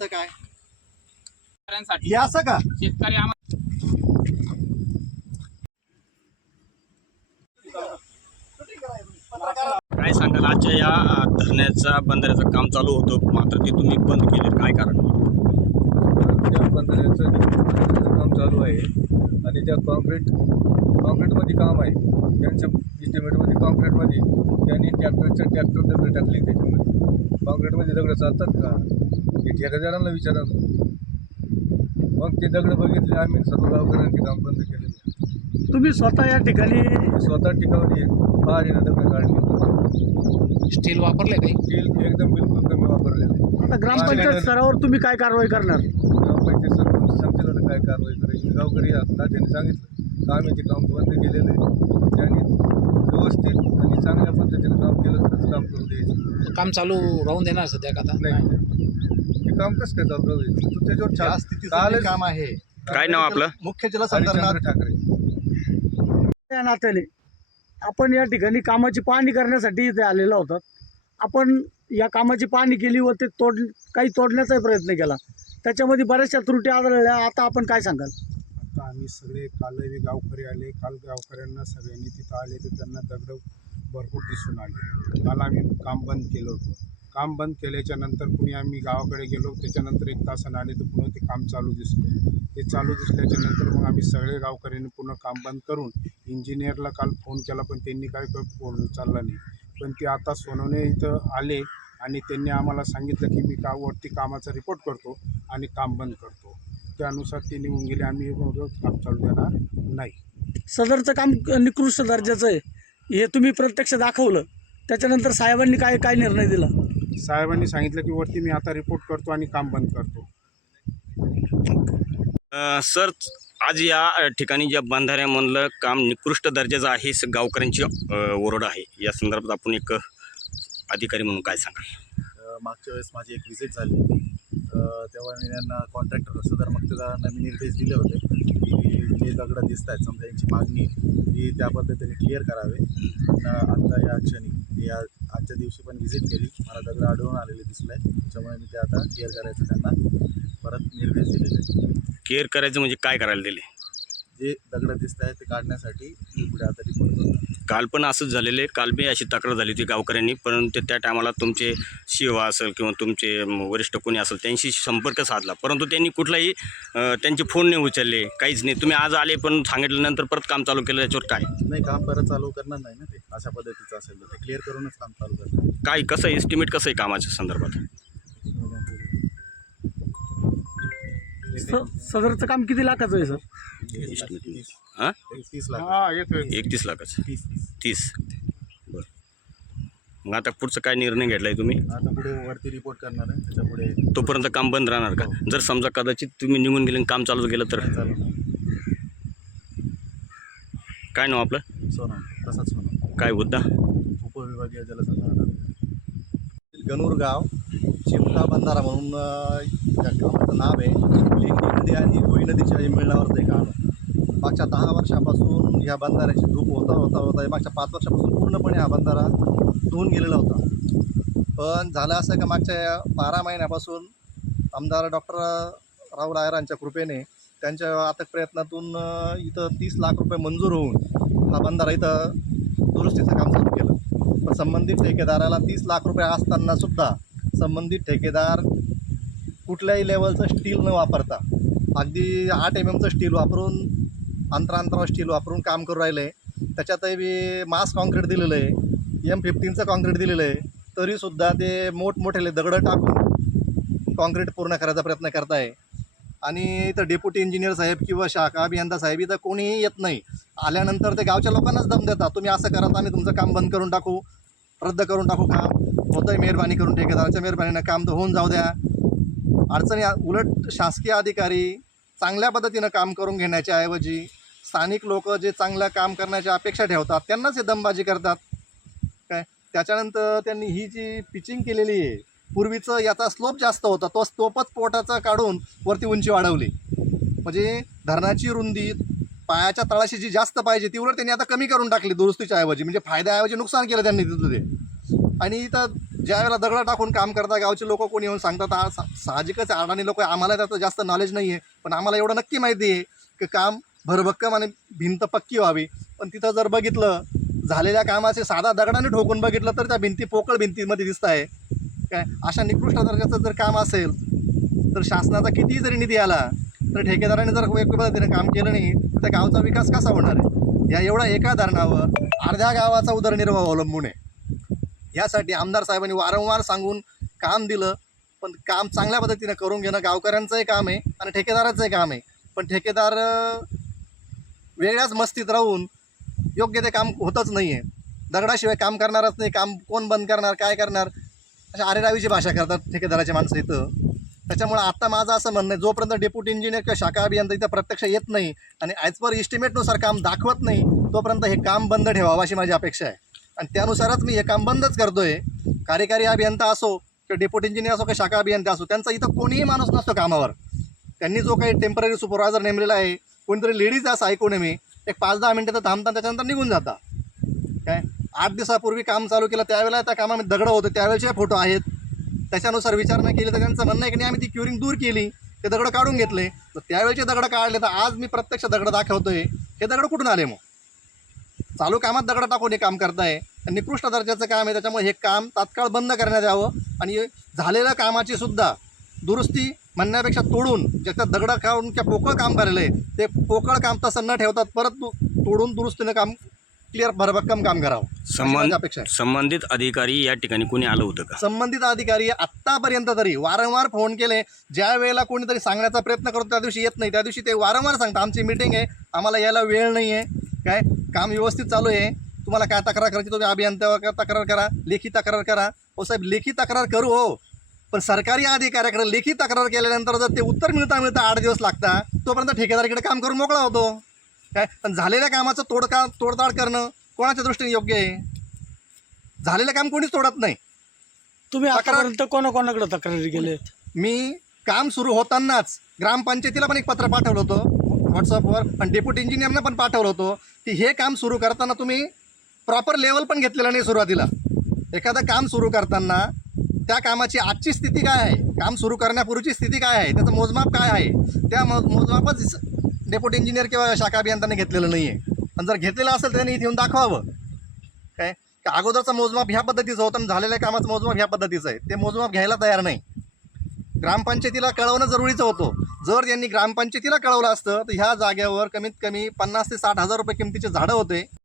याचं काय? शेतकऱ्यांसाठी. हे असं का? शेतकरी आम्हाला काय सांगाल? आजच्या या अ, धरण्याचा बंधाऱ्याचं काम चालू होतं. मात्र ते तुम्ही बंद केले काय कारण? त्या बंधाऱ्याचं बंधाऱ्याचं काम चालू आहे. आणि त्या कॉन्क्रीट कॉन्क्रीटमध्ये काम आहे. त्यांच्या इस्टिमेटमध्ये कॉन्क्रीटमध्ये त्यांनी ट्रॅक्टरच्या ट्रॅक्टर दगड टाकले त्याच्यामध्ये. कॉन्क्रीटमध्ये दगड चालतात का? हे ठेकेदारांना विचारा मग ते दगड बघितले आम्ही सर्व गावकऱ्यांनी ते काम बंद केलेले आहे. तुम्ही स्वतः या ठिकाणी स्वतः टिकावली पहाडीनं दगड काढले स्टील वापरले काही? स्टील एकदम बिलकुल कमी वापरलेलं आहे. आता ग्रामपंचायत स्तरावर तुम्ही काय कारवाई करणार? ग्रामपंचायत सरपंच सांगतील आता काय कारवाई करायची. गावकरी आता त्यांनी सांगितलं. का आम्ही ते काम बंद केलेलं आहे. त्यांनी व्यवस्थित आणि चांगल्या पद्धतीनं काम केलं तरच काम करू द्यायचं. काम चालू राहून देणार सध्या का आता? नाही. काम कसं काय चालू राहू? तू त्याच्यावर या स्थितीचं जे काम आहे. काय नाव आपलं? मुख्य जलसंधारणात ठाकरे. नात्याने आपण या ठिकाणी कामाची पाहणी करण्यासाठी इथे आलेलो होतात आपण या कामाची पाहणी केली व ते तोड काही तोडण्याचाही प्रयत्न केला. त्याच्यामध्ये बऱ्याचशा त्रुटी आढळल्या. आता आपण काय सांगाल? आता आम्ही सगळे कालही गावकरी आले. काल गावकऱ्यांना सगळ्यांनी तिथं आले तर त्यांना दगड भरपूर दिसून आले. काल आम्ही काम बंद केलं होतं. काम बंद केल्याच्यानंतर पुणे आम्ही गावाकडे गेलो त्याच्यानंतर एक तासानं आले तर पुन्हा ते काम चालू दिसलं. ते चालू दिसल्याच्या नंतर मग आम्ही सगळे गावकऱ्यांनी पूर्ण काम बंद करून इंजिनियरला काल फोन केला पण त्यांनी काय क- फोन उचलला नाही. पण ते आता सोनवणे इथं आले आणि त्यांनी आम्हाला सांगितलं की मी का वरती कामाचा रिपोर्ट करतो आणि काम बंद करतो. त्यानुसार ते निघून गेले. आम्ही रोज काम चालू देणार नाही. सदरचं काम निकृष्ट दर्जाचं आहे. हे तुम्ही प्रत्यक्ष दाखवलं. त्याच्यानंतर साहेबांनी काय काय निर्णय दिला? साहेबांनी सांगितलं की वरती मी आता रिपोर्ट करतो आणि काम बंद करतो. सर आज या ठिकाणी ज्या बंधाऱ्यामधलं काम निकृष्ट दर्जाचं आहे स- गावकऱ्यांची ओरड आहे. या संदर्भात आपण एक अधिकारी म्हणून काय सांगाल? मागच्या वेळेस माझी एक व्हिजिट झाली होती. तेव्हा मी यांना कॉन्ट्रॅक्टर सदर मक्तेदारांना मी निर्देश दिले होते की जे दगडं दिसत आहेत समजा यांची मागणी ही त्या पद्धतीने क्लिअर करावे. आत्ता या क्षणी या आजच्या दिवशी पण व्हिजिट केली. मला दगड आढळून आलेले दिसले. त्याच्यामुळे मी ते आता क्लिअर करायचं त्यांना. परत निर्देश दिलेले आहेत. केअर करायचं म्हणजे काय करायला दिले? जे दगडं दिसत आहेत ते काढण्यासाठी मी पुढे आता रिपोर्ट करतो काल पण असंच झालेलं आहे. काल बी अशी तक्रार झाली होती गावकऱ्यांनी परंतु त्या टायमाला तुमचे शिवा असेल किंवा तुमचे वरिष्ठ कोणी असेल त्यांशी संपर्क साधला. परंतु त्यांनी कुठलाही त्यांचे फोन नाही उचलले काहीच नाही. तुम्ही आज आले पण सांगितल्यानंतर परत काम चालू केलं त्याच्यावर काय? नाही काम परत चालू करणार नाही ना ते. अशा पद्धतीचं असेल तर ते. क्लिअर करूनच काम चालू करणार. काय कसं एस्टिमेट कसं आहे कामाच्या संदर्भात? स- सदरचं काम किती लाखाचं आहे सर? हां? तीस लाख. हा एकतीस लाखाचं? तीस तीस. बरं. मग आता पुढचं काय निर्णय घेतला आहे तुम्ही? आता पुढे वरती रिपोर्ट करणार आहे त्याच्या पुढे तोपर्यंत काम बंद राहणार का? जर समजा कदाचित तुम्ही निघून गेले आणि काम चालू केलं तर? काय नाव आपलं? सोना तसाच सोना काय हुद्दा उपविभागीय जलसंधारण गणूर गाव चिमटा बंधारा म्हणून अं, त्या गावाचं नाव आहे. नदी आणि गोई नदीच्या मिळण्यावरचं एक गाव आहे. मागच्या दहा वर्षापासून ह्या बंधाऱ्याची धूप होता होता होता. मागच्या पाच वर्षापासून पूर्णपणे हा बंधारा धुवून गेलेला होता. पण झालं असं का मागच्या बारा महिन्यापासून आमदार डॉक्टर राहुल आयरांच्या कृपेने त्यांच्या अथक प्रयत्नातून इथं तीस लाख रुपये मंजूर होऊन हा बंधारा इथं दुरुस्तीचं काम चालू केलं. पण संबंधित ठेकेदाराला तीस लाख रुपये असताना सुद्धा संबंधित ठेकेदार कुठल्याही लेवलचं स्टील न वापरता अगदी आठ एम एमचं स्टील वापरून अंतरांतरावर स्टील वापरून काम करू राहिले. त्याच्यातही बी मास कॉन्क्रीट दिलेलं आहे. एम फिफ्टीनचं कॉन्क्रीट दिलेलं आहे. तरीसुद्धा ते मोठमोठेले दगडं टाकून कॉन्क्रीट पूर्ण करायचा प्रयत्न करताय. आणि इथं डेप्युटी इंजिनियर साहेब किंवा शाखा अभियंता साहेब इथं कोणीही येत नाही. आल्यानंतर ते गावच्या लोकांनाच दम देतात. तुम्ही असं करा आम्ही तुमचं काम बंद करून टाकू रद्द करून टाकू काम. होतंय मेहरबानी करून ठेकेदाराच्या मेहरबानीनं काम तर होऊन जाऊ द्या. अडचणी उलट शासकीय अधिकारी चांगल्या पद्धतीनं काम करून घेण्याच्या ऐवजी स्थानिक लोक जे चांगलं काम करण्याची अपेक्षा ठेवतात त्यांनाच हे दमबाजी करतात. काय? त्याच्यानंतर त्यांनी ही जी पिचिंग केलेली आहे पूर्वीचं याचा स्लोप जास्त होता तो स्लोपच पोटाचा काढून वरती उंची वाढवली. म्हणजे धरणाची रुंदी पायाच्या तळाशी जी जास्त पाहिजे ती उलट त्यांनी आता कमी करून टाकली दुरुस्तीच्या ऐवजी. म्हणजे फायद्याऐवजी नुकसान केलं त्यांनी तिथं ते. आणि इथं ज्या वेळेला दगडं टाकून काम करता गावचे लोक कोणी येऊन सांगतात सा- साहजिकच अडाणी लोक आम्हाला त्याचं जास्त नॉलेज नाही आहे पण आम्हाला एवढं नक्की माहिती आहे की काम भरभक्कम आणि भिंत पक्की व्हावी. पण तिथं जर बघितलं झालेल्या कामाचे साधा दगडाने ठोकून बघितलं तर त्या भिंती पोकळ भिंतीमध्ये दिसत आहे. काय? अशा निकृष्ट दर्जाचं जर काम असेल तर शासनाचा कितीही जरी निधी आला तर ठेकेदाराने जर योग्य पद्धतीने काम केलं नाही तर गावचा विकास कसा होणार आहे? या एवढ्या एका धरणावर अर्ध्या गावाचा उदरनिर्वाह अवलंबून आहे. यासाठी आमदार साहेबांनी वारंवार सांगून काम दिलं पण काम चांगल्या पद्धतीनं करून घेणं गावकऱ्यांचंही काम आहे आणि ठेकेदाराचंही काम आहे. पण ठेकेदार वेगळ्याच मस्तीत राहून योग्य ते काम होतच नाही आहे दगडाशिवाय काम करणारच नाही काम कोण बंद करणार काय करणार? अशा आरेरावीची भाषा करतात ठेकेदाराची माणसं इथं. त्याच्यामुळे आत्ता माझं असं म्हणणं आहे जोपर्यंत डेप्युटी इंजिनियर किंवा शाखा अभियंता इथं प्रत्यक्ष येत नाही आणि ॲज पर इस्टिमेटनुसार काम दाखवत नाही तोपर्यंत हे काम बंद ठेवावं अशी माझी अपेक्षा आहे. आणि त्यानुसारच मी हे काम बंदच करतो आहे कार्यकारी अभियंता असो किंवा डेप्युटी इंजिनियर असो किंवा शाखा अभियंता असो त्यांचा इथं कोणीही माणूस नसतो कामावर. त्यांनी जो काही टेंपररी सुपरवायझर नेमलेला आहे कोणीतरी लेडीज असं ऐकून मी एक पाच दहा मिनटं तर थांबतात त्याच्यानंतर निघून जाता काय? आठ दिवसापूर्वी काम चालू केलं त्यावेळेला त्या कामामध्ये दगडं होतं त्यावेळेचे फोटो आहेत त्याच्यानुसार विचारणा केली तर त्यांचं म्हणणं आहे की नाही आम्ही ती क्युरिंग दूर केली ते दगडं काढून घेतले. तर त्यावेळेचे दगडं काढले तर आज मी प्रत्यक्ष दगडं दाखवतोय हे दगडं कुठून आले मग? चालू कामात दगडं टाकून हे काम करताय आणि निकृष्ट दर्जाचं काम आहे त्याच्यामुळे हे काम तात्काळ बंद करण्यात यावं. आणि झालेल्या कामाची सुद्धा दुरुस्ती म्हणण्यापेक्षा तोडून ज्याच्यात दगडं काढून किंवा पोकळ काम करायलं आहे ते पोकळ काम तसं न ठेवतात परत तोडून दुरुस्तीनं काम क्लिअर भरभक्कम काम करावं. अशी माझी संबंध अपेक्षा आहे. संबंधित अधिकारी या ठिकाणी कोणी आलं होतं का? संबंधित अधिकारी आत्तापर्यंत तरी वारंवार फोन केले. ज्या वेळेला कोणीतरी सांगण्याचा प्रयत्न करतो त्या दिवशी येत नाही त्या दिवशी ते वारंवार सांगतात आमची मीटिंग आहे आम्हाला यायला वेळ नाही आहे काय? काम व्यवस्थित चालू आहे. तुम्हाला काय तक्रार करायची तुम्ही अभियंत्यावर तक्रार करा लेखी तक्रार करा. हो साहेब लेखी तक्रार करू हो. पण सरकारी अधिकाऱ्याकडे लेखी तक्रार केल्यानंतर जर ते उत्तर मिळता मिळता आठ दिवस लागतात तोपर्यंत ठेकेदाराकडे काम करून मोकळा होतो. काय? पण झालेल्या कामाचं तोडका तोडताड करणं कोणाच्या दृष्टीने योग्य आहे? झालेलं काम कोणीच तोडत नाही. तुम्ही तक्रार- कोणाकोणाकडे तक्रारी केले? मी काम सुरू होतानाच ग्रामपंचायतीला पण एक पत्र पाठवलं होतं व्हॉट्सअपवर आणि डेप्युटी इंजिनियरनं पण पाठवलं होतं की हे काम सुरू करताना तुम्ही प्रॉपर लेवल पण घेतलेलं नाही सुरुवातीला. एखादं काम सुरू करताना त्या कामाची आजची स्थिती काय आहे? काम सुरू करण्यापूर्वीची स्थिती काय आहे? त्याचं मोजमाप काय आहे? त्या मो मोजमापच डेप्युटी इंजिनियर किंवा शाखा अभियंत्याने घेतलेलं नाही आहे आणि जर घेतलेलं असेल तर त्यांनी इथे येऊन दाखवावं. काय? का अगोदरचं मोजमाप ह्या पद्धतीचं होतं आणि झालेल्या कामाचं मोजमाप ह्या पद्धतीचं आहे. ते मोजमाप घ्यायला तयार नाही. ग्रामपंचायतीला कळवणं जरुरीचं होतं. जर त्यांनी ग्रामपंचायतीला कळवलं असतं तर ह्या जागेवर कमीत कमी पन्नास ते साठ हजार रुपये किमतीचे झाडं होते.